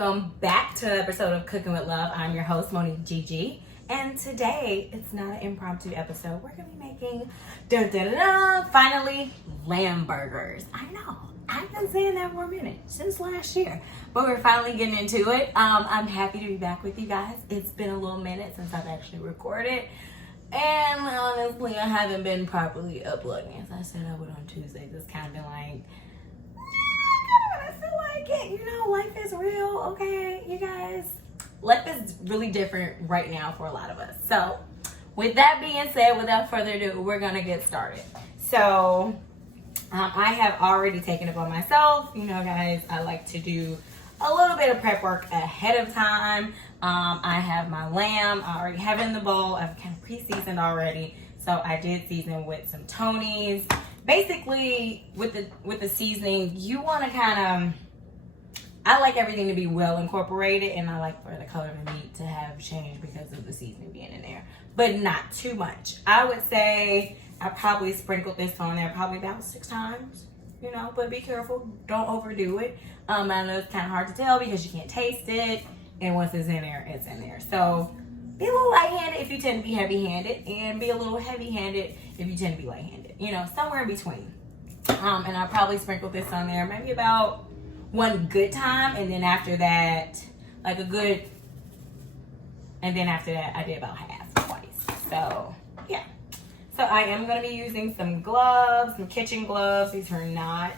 Welcome back to an episode of Cooking with Love. I'm your host, Monique Gigi. And today, it's not an impromptu episode. We're going to be making, finally, lamb burgers. I know. I've been saying that for a minute, since last year. But we're finally getting into it. I'm happy to be back with you guys. It's been a little minute since I've actually recorded. And honestly, I haven't been properly uploading. As I said I would on Tuesday. Just kind of been like, I feel like it. You know, life is real, okay, you guys? Life is really different right now for a lot of us. So, with that being said, without further ado, we're going to get started. So, I have already taken it on myself. You know, guys, I like to do a little bit of prep work ahead of time. I have my lamb. I already have it in the bowl. I've kind of pre-seasoned already. So, I did season with some Tony's. Basically, with the seasoning, you want to kind of, I like everything to be well incorporated, and I like for the color of the meat to have changed because of the seasoning being in there, but not too much. I would say I probably sprinkled this on there probably about 6 times, you know, but be careful, don't overdo it. I know it's kind of hard to tell because you can't taste it, and once it's in there, it's in there. So be a little light-handed if you tend to be heavy-handed, and be a little heavy-handed if you tend to be light-handed. You know, somewhere in between. And I probably sprinkled this on there maybe about one good time, and then after that, like a good, and then after that, I did about half twice. So, yeah. So I am going to be using some gloves, some kitchen gloves. These are not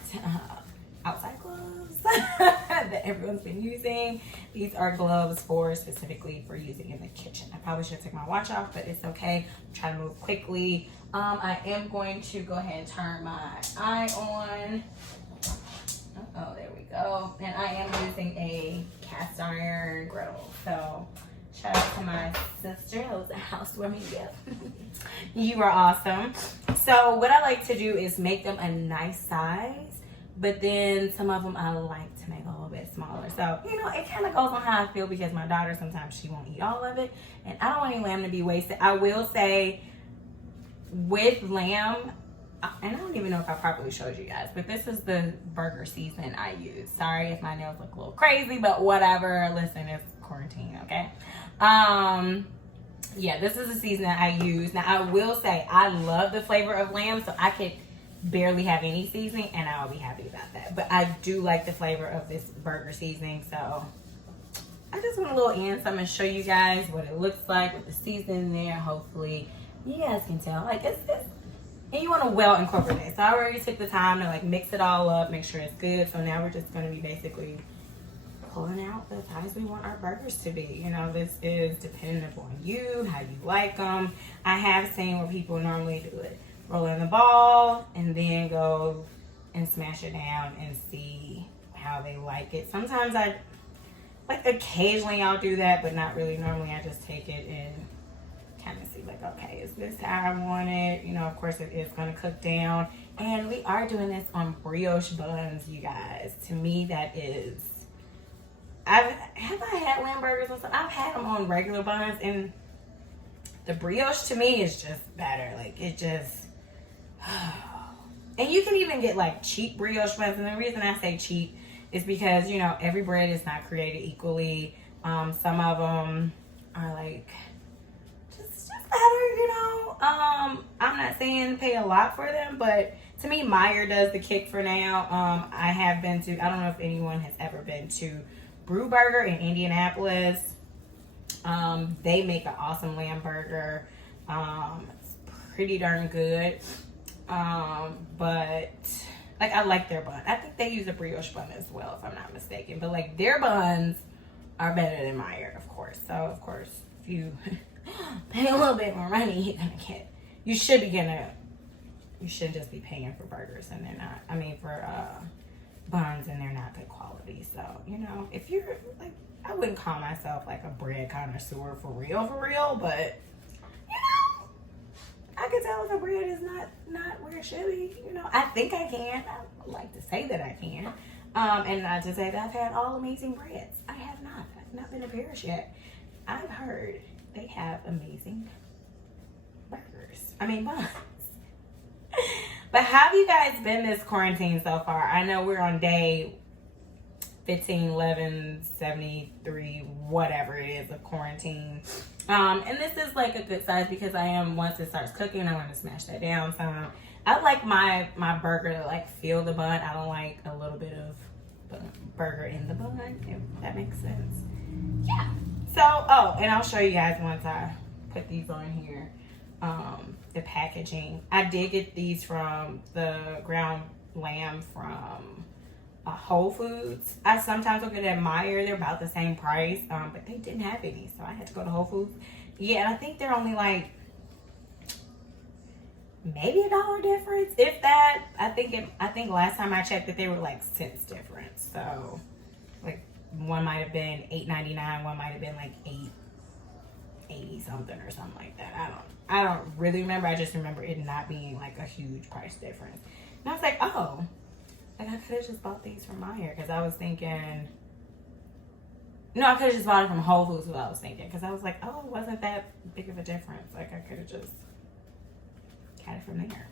outside gloves that everyone's been using. These are gloves specifically for using in the kitchen. I probably should take my watch off, but it's okay. I'm trying to move quickly. I am going to go ahead and turn my eye on. Oh, there we go. And I am using a cast iron griddle. So, shout out to my sister. That was a housewarming gift. You are awesome. So, what I like to do is make them a nice size. But then some of them I like to make a little bit smaller. So, you know, it kind of goes on how I feel because my daughter, sometimes she won't eat all of it. And I don't want any lamb to be wasted. I will say, with lamb, and I don't even know if I properly showed you guys, but this is the burger season I use. Sorry if my nails look a little crazy, but whatever. Listen, it's quarantine, okay? Yeah, this is the season that I use. Now, I will say I love the flavor of lamb, so I could barely have any seasoning, and I'll be happy about that. But I do like the flavor of this burger seasoning, so I just want a little in, so I'm going to show you guys what it looks like with the seasoning there. Hopefully, you guys can tell. Like, it's and you want to well incorporate it. So I already took the time to like mix it all up, make sure it's good. So now we're just going to be basically pulling out the size we want our burgers to be. You know, this is dependent upon you, how you like them. I have seen where people normally do it. Roll in the ball and then go and smash it down and see how they like it. Sometimes occasionally I'll do that, but not really. Normally I just take it and kind of see like, okay, is this how I want it? You know, of course it is going to cook down. And we are doing this on brioche buns, you guys. To me, that is, have I had lamb burgers and stuff? I've had them on regular buns, and the brioche to me is just better. Like, it just, and you can even get like cheap brioche buns. And the reason I say cheap is because, you know, every bread is not created equally. Some of them are like, better, you know. I'm not saying pay a lot for them, but to me, Meyer does the kick for now. I have been to, I don't know if anyone has ever been to Brew Burger in Indianapolis. They make an awesome lamb burger. It's pretty darn good. But like, I like their bun. I think they use a brioche bun as well, if I'm not mistaken. But like, their buns are better than Meyer, of course. So of course, if you pay a little bit more money, you're gonna get, you shouldn't just be paying for burgers and they're not, for buns and they're not good quality. So, you know, if you're like, I wouldn't call myself like a bread connoisseur for real, but you know, I can tell if a bread is not where it should be. You know, I think I can. I would like to say that I can. And not to say that I've had all amazing breads. I have not. I've not been to Paris yet. I've heard they have amazing buns. But how have you guys been this quarantine so far? I know we're on day 15, 11, 73, whatever it is of quarantine. And this is like a good size because once it starts cooking, I want to smash that down. So I like my burger to like feel the bun. I don't like a little bit of burger in the bun, if that makes sense. Yeah. So, and I'll show you guys once I put these on here, the packaging. I did get these from the ground lamb from Whole Foods. I sometimes will get at Meijer. They're about the same price, but they didn't have any, so I had to go to Whole Foods. Yeah, and I think they're only like maybe $1 difference, if that. I think last time I checked that they were like cents difference. So like one might have been $8.99, one might have been like $8.80 something or something like that. I don't really remember. I just remember it not being like a huge price difference. And I was like, oh, like I could have just bought these from Meijer, because I was thinking, no, I could have just bought it from Whole Foods, what I was thinking, because I was like, oh, it wasn't that big of a difference. Like I could have just got it from there.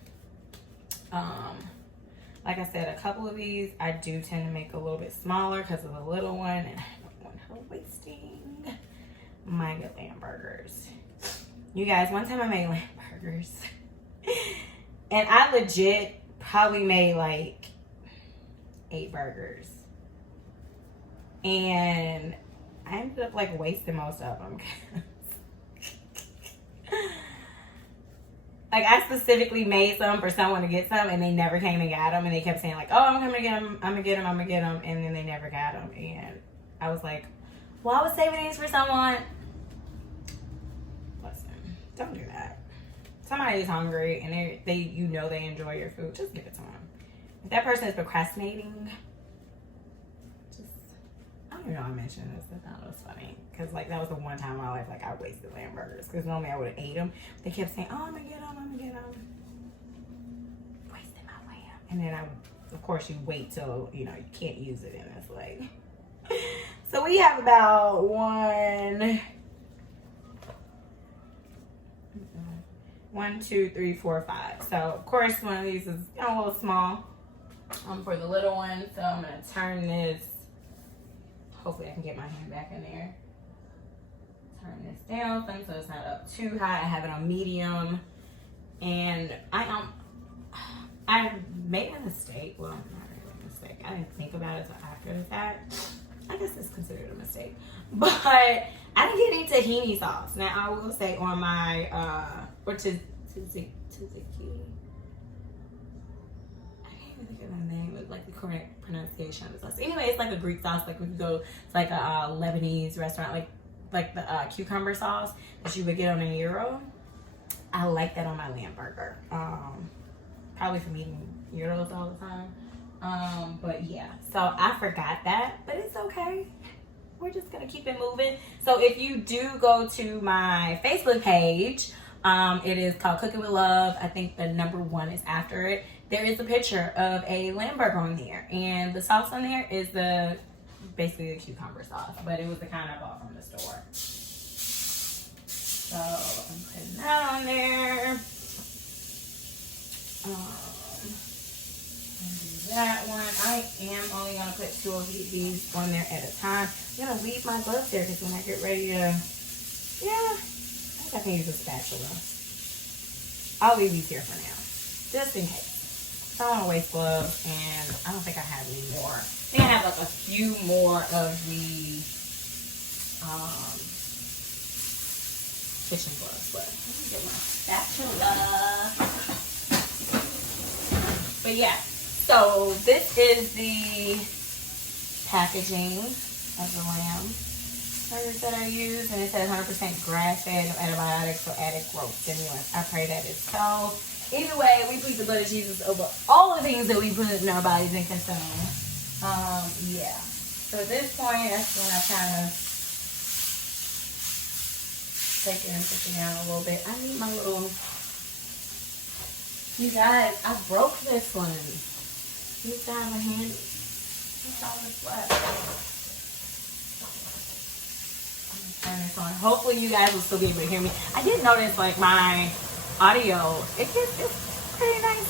Like I said, a couple of these I do tend to make a little bit smaller because of the little one, and I don't want her wasting my good lamb burgers. You guys, one time I made lamb burgers and I legit probably made like 8 burgers, and I ended up like wasting most of them. Like I specifically made some for someone to get some, and they never came and got them, and they kept saying like, oh, I'm coming to get them, I'm gonna get them, I'm gonna get them, and then they never got them. And I was like, well, I was saving these for someone. Listen, don't do that. Somebody's hungry and they you know they enjoy your food, just give it to them. If that person is procrastinating, I don't even know I mentioned this. I thought it was funny because like that was the one time in my life like I wasted lamb burgers, because normally I would have ate them. They kept saying, oh, I'm gonna get them, I'm gonna get them. Wasting my lamb. And then of course you wait till you can't use it, and it's like so we have about 1, 2, 3, 4, 5. So of course one of these is a little small for the little one. So I'm gonna turn this. Hopefully I can get my hand back in there. Turn this down so it's not up too high. I have it on medium, and I made a mistake. Well, not really a mistake. I didn't think about it until after the fact. I guess it's considered a mistake, but I didn't get any tahini sauce. Now I will say on my tzatziki. The name of like the correct pronunciation of the sauce. Anyway, it's like a Greek sauce. Like when you go to like a Lebanese restaurant, like the cucumber sauce that you would get on a gyro. I like that on my lamb burger. Probably from eating gyros all the time. But yeah, so I forgot that, but it's okay. We're just gonna keep it moving. So if you do go to my Facebook page, it is called Cookin with Love. I think the number 1 is after it. There is a picture of a lamb burger on there, and the sauce on there is basically the cucumber sauce, but it was the kind I bought from the store. So I'm putting that on there. That one, I am only gonna put 2 of these on there at a time. I'm gonna leave my gloves there because when I get ready to, I think I can use a spatula. I'll leave these here for now, just in case. I don't want to waste gloves, and I don't think I have any more. I think I have like a few more of the kitchen gloves, but let me get my spatula. But yeah, so this is the packaging of the lamb burgers that I use, and it says 100% grass-fed, no antibiotics or added growth stimulants. I pray that is so. Anyway, we plead the blood of Jesus over all the things that we put in our bodies and consume. Yeah. So at this point, that's when I kind of take it and push it down a little bit. I need my little. You guys, I broke this one. These guys are handy. That's all that's left. Turn this on. Hopefully you guys will still be able to hear me. I did notice like my audio, it's pretty nice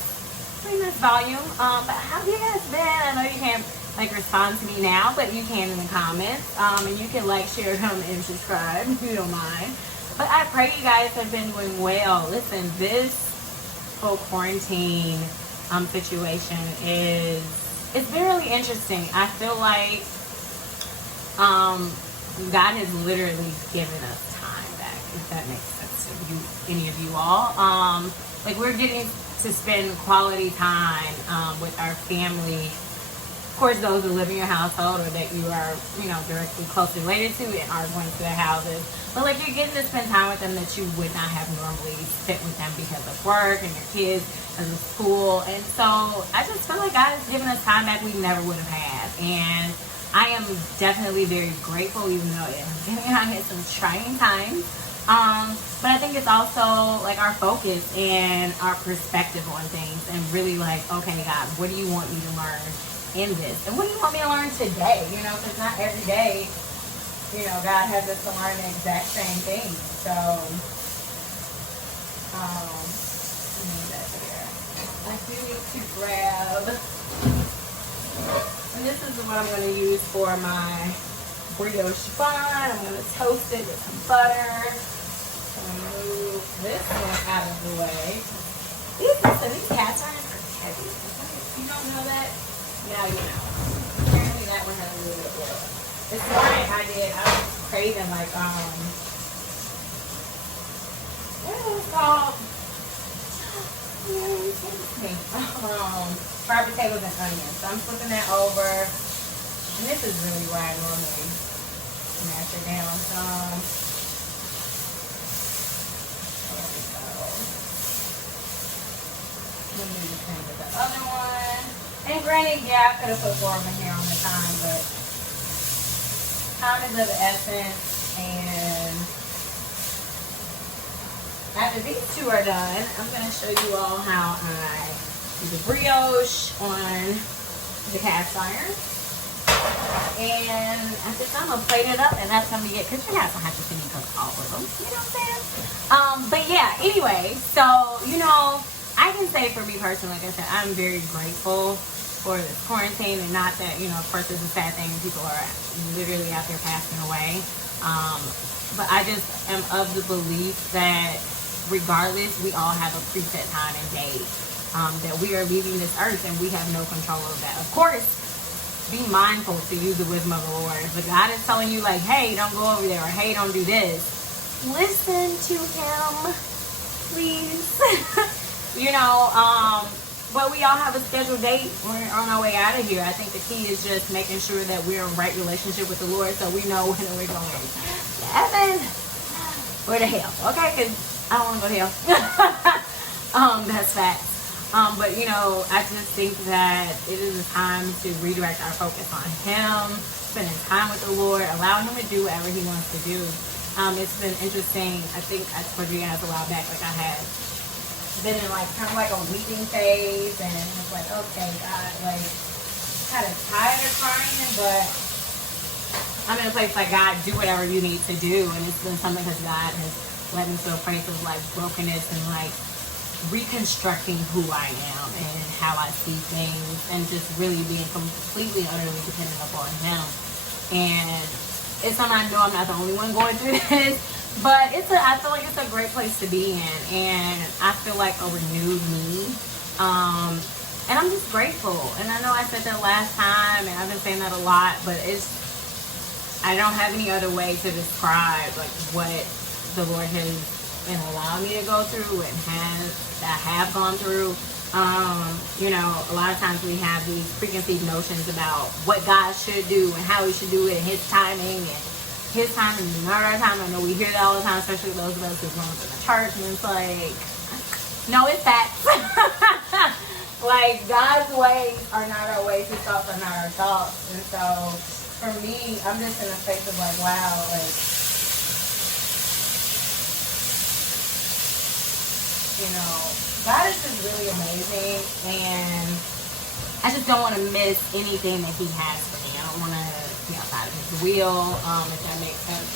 volume. But how have you guys been? I know you can't like respond to me now, but you can in the comments. And you can like, share, comment, and subscribe if you don't mind. But I pray you guys have been doing well. Listen, this whole quarantine situation it's been really interesting. I feel like God has literally given us time back, if that makes sense to you, any of you all. Like we're getting to spend quality time with our family. Of course, those who live in your household or that you are, directly closely related to and are going to their houses. But like you're getting to spend time with them that you would not have normally spent with them because of work and your kids and the school. And so I just feel like God has given us time back we never would have had. And I am definitely very grateful, even though I had some trying times. But I think it's also like our focus and our perspective on things and really like, okay, God, what do you want me to learn in this? And what do you want me to learn today? Because not every day, God has us to learn the exact same thing. So, I do need to grab, and this is what I'm going to use for my brioche bun. I'm going to toast it with some butter. I'm going to move this one out of the way. These cast irons are heavy. If you don't know that, now you know. Apparently that one has a little bit of oil. This morning I was craving like, what is it called? Fried potatoes and onions. So I'm flipping that over. And this is really where I normally mash it down some. There we go. Let me just send it the other one. And granted, yeah, I could have put more of in here on the time, but time is of the essence. And after these two are done, I'm going to show you all how I do the brioche on the cast iron. And after this, I'm going to plate it up, and that's going to be it, because you're not going to have to finish cook all of them. You know what I'm saying? But yeah, anyway, so, I can say for me personally, like I said, I'm very grateful for this quarantine, and not that, of course, it's a sad thing. People are literally out there passing away. But I just am of the belief that regardless, we all have a preset time and date that we are leaving this earth, and we have no control over that. Of course, be mindful to use the wisdom of the Lord. If the God is telling you like, hey, don't go over there, or hey, don't do this, listen to him, please. But we all have a scheduled date. We're on our way out of here. I think the key is just making sure that we're in right relationship with the Lord, so we know when we're going to heaven or to hell. Okay, because I don't want to go to hell. That's facts. But I just think that it is a time to redirect our focus on him, spending time with the Lord, allowing him to do whatever he wants to do. It's been interesting. I think I told you guys a while back, like I had been in like kind of like a weeping phase, and it's like, okay, God, like kind of tired of crying, but I'm in a place like, God, do whatever you need to do. And it's been something because God has led me to a place of like brokenness and like reconstructing who I am and how I see things, and just really being completely, utterly dependent upon him. And it's something I know I'm not the only one going through this, but I feel like it's a great place to be in, and I feel like a renewed me. And I'm just grateful. And I know I said that last time, and I've been saying that a lot, but I don't have any other way to describe like what the Lord has been allowing me to go through and I have gone through. A lot of times we have these preconceived notions about what God should do and how he should do it, and his timing, and his time is not our time. I know we hear that all the time, especially those of us who grown up in the church, and it's like, no, it's facts. Like, God's ways are not our ways, his thoughts are not our thoughts. And so for me, I'm just in a space of like, wow, like, God is just really amazing, and I just don't want to miss anything that he has for me. I don't want to be outside of his will, if that makes sense.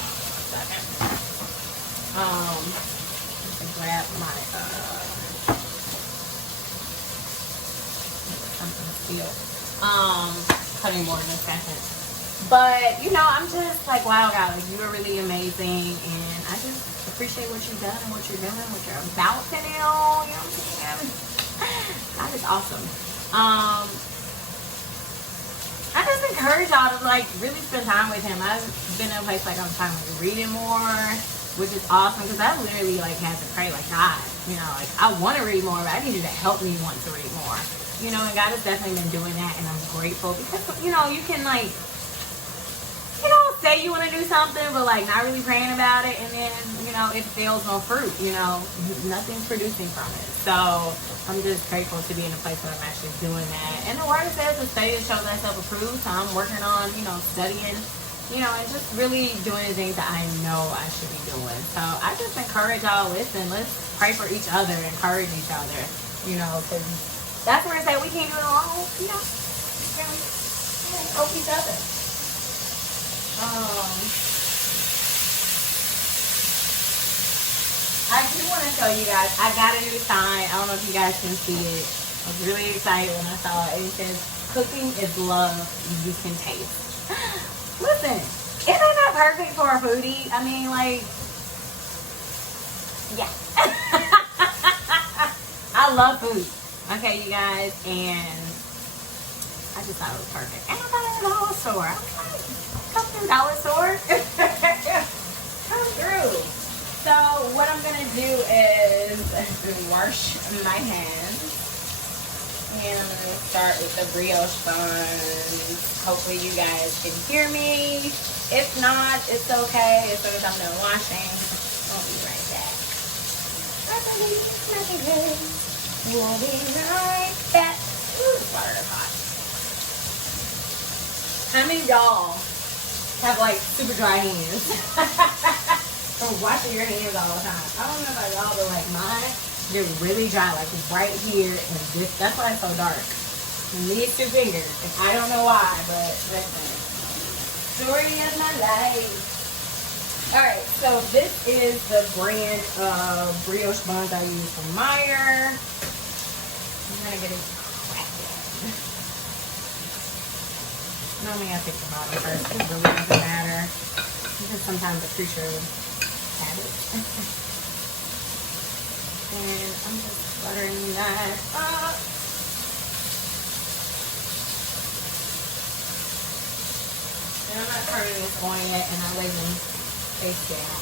Just grab my something to feel. cutting board in a second. But, you know, I'm just like, wow, God, like, you are really amazing. And I just appreciate what you've done and what you're doing, what you're about to do. You know what I'm saying? God is awesome. I just encourage y'all to, like, really spend time with him. I've been in a place, like, I'm trying to read it more, which is awesome. Because I literally, like, had to pray, like, God, you know, like, I want to read more, but I need you to help me want to read more. You know, and God has definitely been doing that. And I'm grateful. Because, you know, you can, like, you know, say you want to do something, but like not really praying about it, and then, you know, it fails no fruit, you know, nothing's producing from it. So I'm just grateful to be in a place where I'm actually doing that. And the word says to study to show thyself approved. So I'm working on, you know, studying, you know, and just really doing the things that I know I should be doing. So I just encourage y'all, listen, let's pray for each other, encourage each other, you know, because that's where it's at. We can't do it alone, you know, help each other. I do want to show you guys, I got a new sign. I don't know if you guys can see it. I was really excited when I saw it. It says, cooking is love you can taste. Listen, isn't that perfect for a foodie? I mean, like, yeah. I love food. Okay, you guys, and I just thought it was perfect. And I got it at the dollar store. I was like, come through dollar store. Come through. So what I'm gonna do is wash my hands, and I'm gonna start with the brioche buns. Hopefully you guys can hear me. If not, it's okay. As soon as I'm done washing, I'll be right back. Nothing good. We'll be right back. Ooh, the water is hot. How many of y'all have like super dry hands? Or washing your hands all the time? I don't know about y'all, but like mine, they're really dry, like right here and this. That's why it's so dark. And these two fingers, and I don't know why, but listen, story of my life. All right, so this is the brand of brioche buns I use from Meyer. I'm gonna get it cracking. Normally I pick the bottom first. It really doesn't matter. Because sometimes the creature have it. And I'm just buttering that up. And I'm not turning this on yet, and I lay them face down.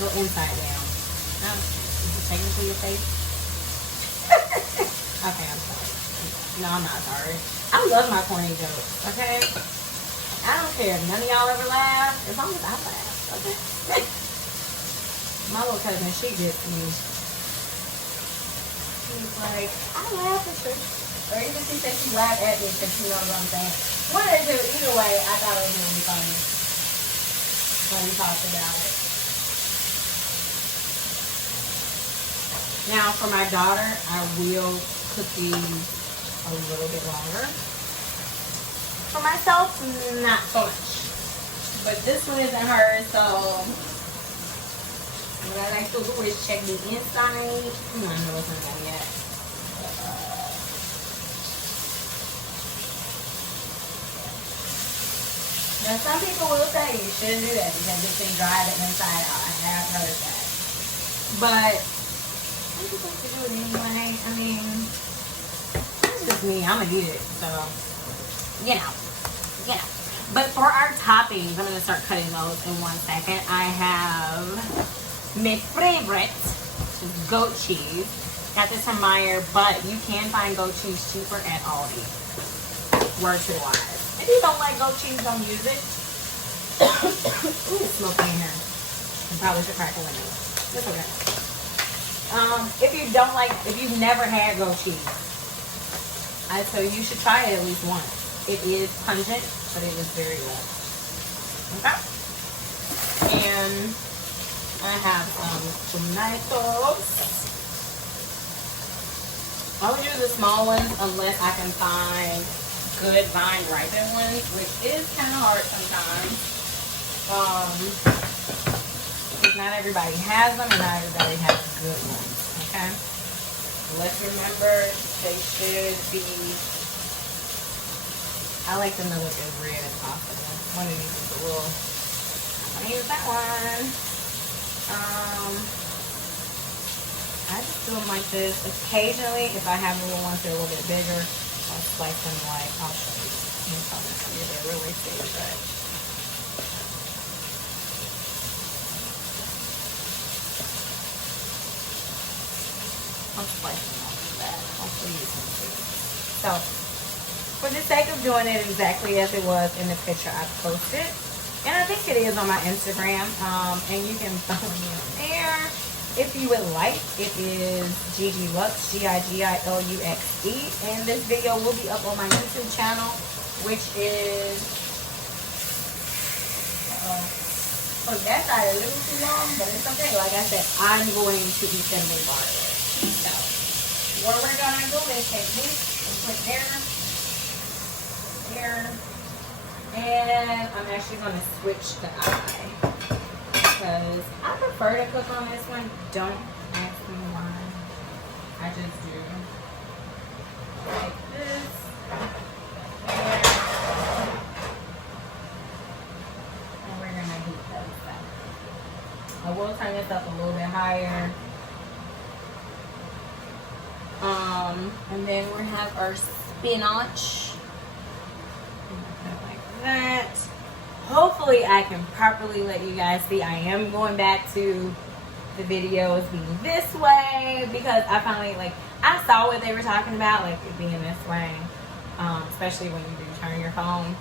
Go inside down. No, is it technically your face? Okay, I'm sorry. No, I'm not sorry. I love my corny jokes, okay? I don't care if none of y'all ever laugh, as long as I laugh, okay? My little cousin, she gets me. She's like, I laugh at you. Or even she said she laughed at me because she knows what I'm saying. One or two, either way, I thought it was really funny when we talked about it. Now, for my daughter, I will cook these a little bit longer. For myself, not so much. But this one isn't hers, so what I like to do is check the inside. I know it's not done yet. Now, some people will say you shouldn't do that because this thing dry the inside out. I have heard that. But I'm just going to do it anyway. I mean, it's just me. I'm going to eat it. So, you know. But for our toppings, I'm going to start cutting those in 1 second. I have my favorite, goat cheese. Got this from Meyer, but you can find goat cheese cheaper at Aldi. Word to the wise. If you don't like goat cheese, don't use it. Ooh, it's smoking in here. I probably should crack a window. It's okay. If you've never had goat cheese, I tell you should try it at least once. It is pungent, but it is very good. Okay? And I have some tomatoes. I would use the small ones unless I can find good vine ripened ones, which is kind of hard sometimes. Because not everybody has them and not everybody has good ones. Okay? Let's remember they should be I like them to look as red as possible. One of these is a little, I'm gonna use that one. I just do them like this. Occasionally, if I have little ones that are a little bit bigger, I'll slice them like, I'll show you. They're really big, but I'll slice them off of that. Hopefully you can see. So, for the sake of doing it exactly as it was in the picture I posted, and I think it is on my Instagram, and you can follow me on there if you would like. It is Gigi Lux, GIGILUXE, and this video will be up on my YouTube channel, which is, so that side a little too long, but it's okay. Like I said, I'm going to be filming barley. So, what we're gonna do is take this and put there, and I'm actually gonna switch the eye because I prefer to cook on this one. Don't ask me why. I just do. Like this. And we're gonna heat those up. I will turn this up a little bit higher. And then we have our spinach. Like that. Hopefully I can properly let you guys see. I am going back to the videos being this way because I finally, like, I saw what they were talking about, like it being this way, especially when you do turn your phone.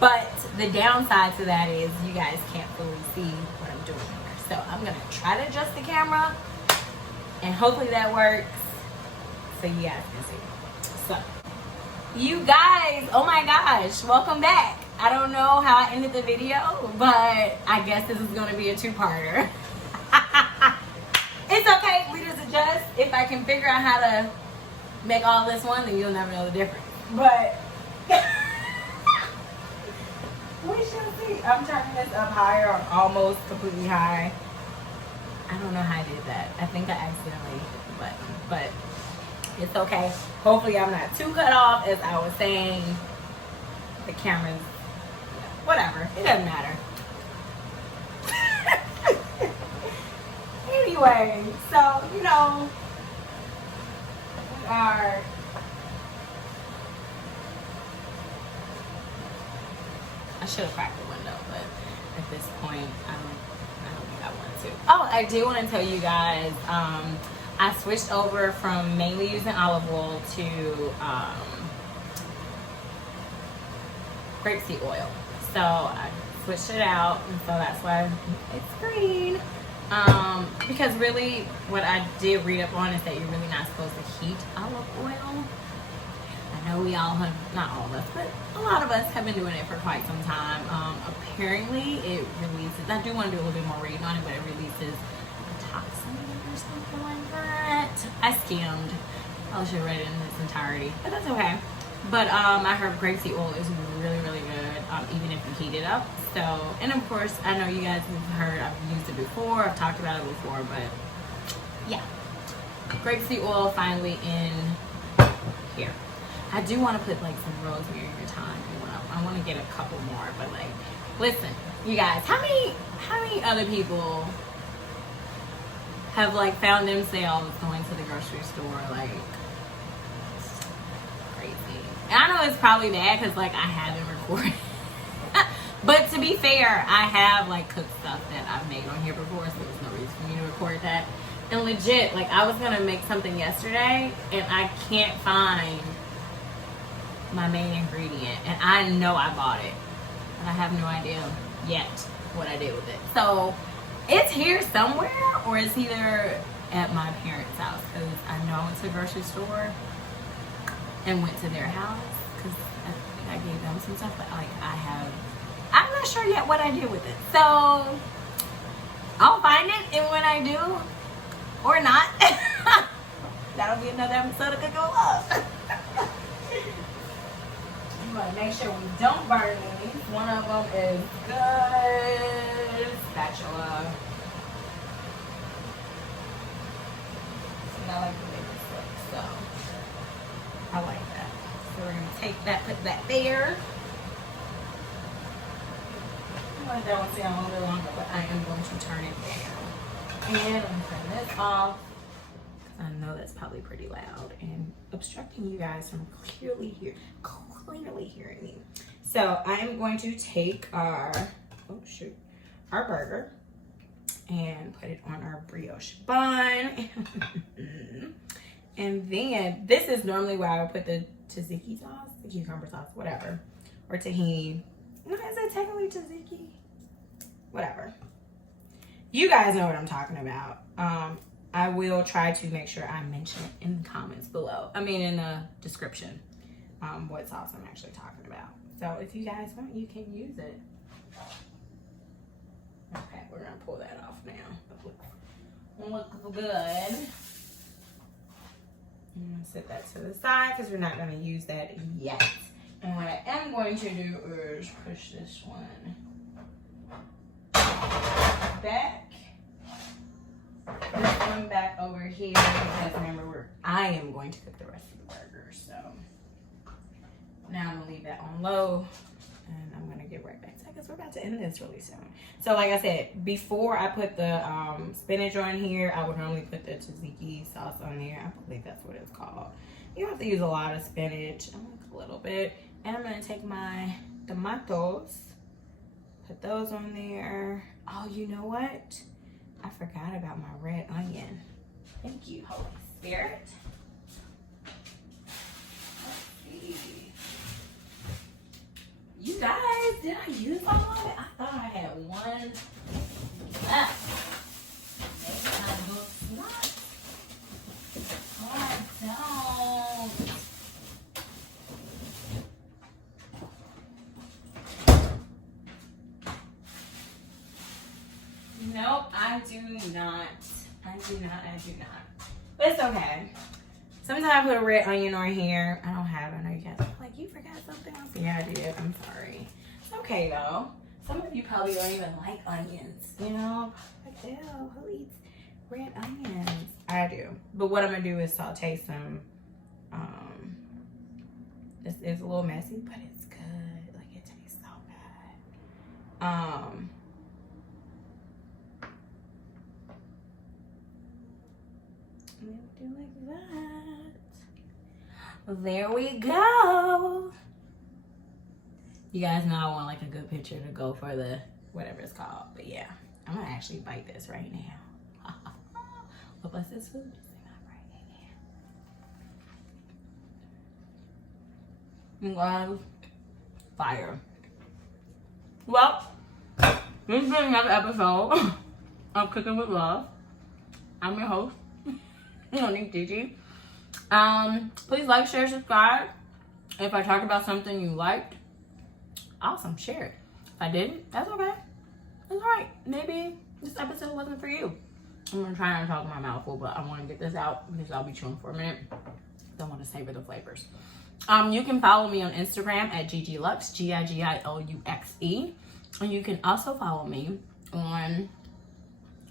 But the downside to that is you guys can't fully see what I'm doing here. So I'm gonna try to adjust the camera and hopefully that works so you guys can see. So you guys, oh my gosh, welcome back. I don't know how I ended the video, but I guess this is gonna be a two-parter. It's okay, we just adjust. If I can figure out how to make all this one, then you'll never know the difference. But we shall see. I'm turning this up higher or almost completely high. I don't know how I did that. I think I accidentally hit the button, but it's okay. Hopefully I'm not too cut off. As I was saying, the camera's, whatever, it doesn't matter. Anyway, so, you know, we are, I should have cracked the window, but at this point, I don't think I want to. Oh, I do want to tell you guys, I switched over from mainly using olive oil to grapeseed oil. So I switched it out, and so that's why it's green. Because really, what I did read up on is that you're really not supposed to heat olive oil. I know we all have, not all of us, but a lot of us have been doing it for quite some time. Apparently, it releases, I do want to do a little bit more reading on it, but it releases a toxin or something like that. I skimmed. I should have read it in its entirety, but that's okay. But I heard grapeseed oil is really, really good, even if you heat it up. So, and of course, I know you guys have heard, I've used it before, I've talked about it before, but yeah. Grapeseed oil finally in here. I do want to put like some rosemary or thyme. I want to get a couple more, but like, listen, you guys, how many other people have like found themselves going to the grocery store like crazy? And I know it's probably bad because like I haven't recorded. But to be fair, I have like cooked stuff that I've made on here before, so there's no reason for me to record that. And legit, like I was gonna make something yesterday and I can't find my main ingredient, and I know I bought it, and I have no idea yet what I did with it. So it's here somewhere, or it's either at my parents' house, because I know I went to the grocery store and went to their house because I think I gave them some stuff, but like I'm not sure yet what I did with it. So I'll find it, and when I do, or not, that'll be another episode of Cookin with Love. You want to make sure we don't burn these. One of them is good. Spatula. And I like the way this looks, so I like that. So we're going to take that, put that there. I'm going to let that one sit on a little bit longer, but I am going to turn it down. And I'm going to turn this off, because I know that's probably pretty loud and obstructing you guys from clearly hearing me. So I am going to take our burger and put it on our brioche bun. And then this is normally where I would put the tzatziki sauce, the cucumber sauce, whatever, or tahini. No, is it technically tzatziki? Whatever. You guys know what I'm talking about. I will try to make sure I mention it in the comments below. I mean, in the description, what sauce I'm actually talking about. So if you guys want, you can use it. Okay, we're gonna pull that off now. Look good. I'm gonna set that to the side because we're not gonna use that yet. And what I am going to do is push this one back. This one back over here because remember I am going to cook the rest of the burger. So now I'm gonna leave that on low and I'm gonna get right back to it because we're about to end this really soon. So like I said, before I put the spinach on here, I would normally put the tzatziki sauce on there. I believe that's what it's called. You don't have to use a lot of spinach, a little bit. And I'm gonna take my tomatoes, put those on there. Oh, you know what? I forgot about my red onion. Thank you, Holy Spirit. Let's see. You guys, did I use all of it? I thought I had one left. Maybe I do not. Oh, I don't. Nope, I do not. But it's okay. Sometimes I put a red onion on here. I don't have it. I know you guys are like, you forgot something else. Yeah, I did. I'm sorry. It's okay though. Some of you probably don't even like onions. You know? Like, ew, who eats red onions? I do. But what I'm gonna do is saute some. This is a little messy, but it's good. Like, it tastes so good. Do like that. There we go. You guys know I want like a good picture to go for the whatever it's called. But yeah, I'm gonna actually bite this right now. What was this food? Fire. Well, this has been another episode of Cooking with Love. I'm your host, Monique Gigi. Please like, share, subscribe. If I talk about something you liked, awesome, share it. If I didn't, that's okay. That's alright. Maybe this episode wasn't for you. I'm gonna try not to talk my mouth full, but I want to get this out because I'll be chewing for a minute. Don't want to savor the flavors. You can follow me on Instagram at GigiLuxe, GigiLuxe. And you can also follow me on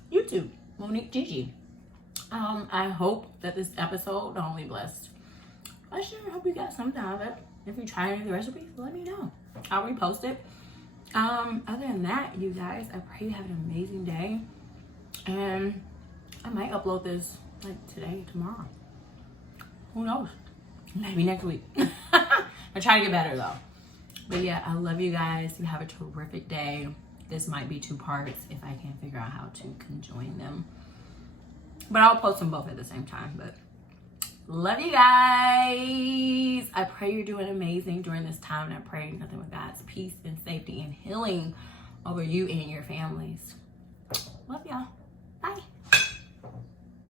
YouTube, Monique Gigi. I hope that this episode not only blessed. I sure hope you got something out of it. If you try any of the recipes, let me know. I'll repost it. Other than that, you guys, I pray you have an amazing day. And I might upload this like today, tomorrow. Who knows? Maybe next week. I try to get better though. But yeah, I love you guys. You have a terrific day. This might be 2 parts if I can figure out how to conjoin them. But I'll post them both at the same time. But love you guys. I pray you're doing amazing during this time. And I pray nothing but God's peace and safety and healing over you and your families. Love y'all. Bye.